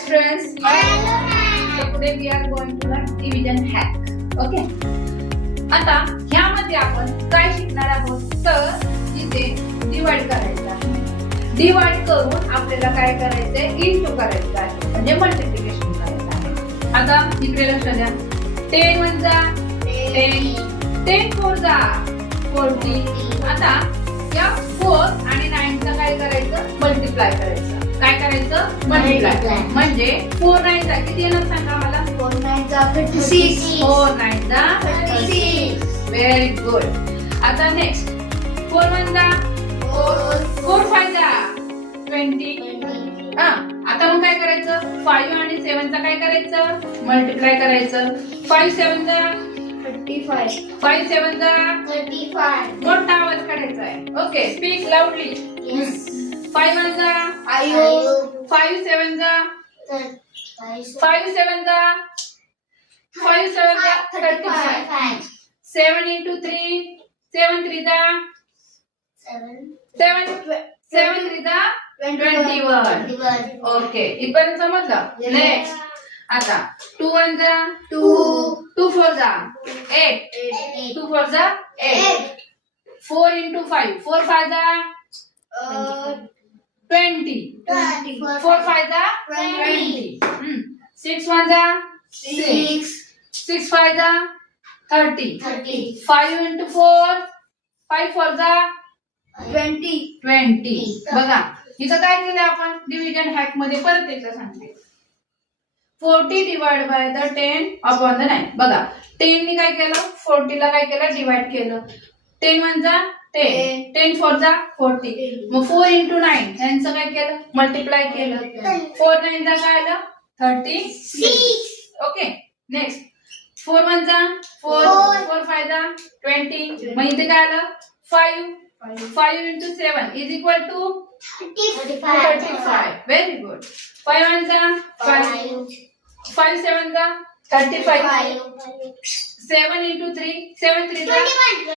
students. Hello, ma'am. So today we are going to learn division hack. Okay. आता ह्यामध्ये आपण काय शिकणार आहोत तर इथे डिवाइड करायचं आहे. डिवाइड करून आपल्याला काय करायचंय इनटू करायचं आहे म्हणजे मल्टिप्लिकेशन करायचं आहे. आता इकडे लक्ष द्या. 10 1 जा 10 10 4 जा 40. आता या 4 आणि 9 चा काय करायचं मल्टिप्लाय करायचं. काय करायचं मल्टिप्लाय म्हणजे 4 9 चा किती येणार सांगा मला. 4 9 जा 36. 4 9 जा 36. Very good. आता नेक्स्ट 4 1 जा 4 5 जा 20. आता मग काय करायचं 5 आणि 7 चा काय करायचं मल्टिप्लाय करायचं. 5 7 जा 35. 5 7 जा 35. मोठा आवाज काढायचा आहे. Okay speak loudly. Yes. 5 1 जा आयो. 5 7 जा 5 7 जा 5 7 जा 35. 7 into 3 7 3 जा 7 7 3 जा 21. ओके इथपर्यंत समजलं. Yes. नेक्स्ट आता 2 1 जा 2 2 4 जा 8 8 2 4 जा 8. 4 into 5 4 5 जा 20. 4 5 जा 20. 6 1 जा 6 6 5 जा 30. 5 into 4 5 4 जा 20. बघा इथं काय केलं आपण डिव्हिजन हॅक मध्ये परत एकदा सांगते. 40 divide by the 10 upon the 9. बघा 10 नी काय केलं 40 ला काय केलं डिवाइड केलं. 10 1 जा 10 10 4 जा 40. मग 4 into 9 यांचं काय केलं मल्टिप्लाय केलं. 4 9 जा काय आलं 36. ओके नेक्स्ट 4 1 जा 4 4 5 जा 20. मग इथे काय आलं 5 into 7 is equal to 35. Very good. 5 1 जा 5 7 जा 35. 7 into 3 7 3 जा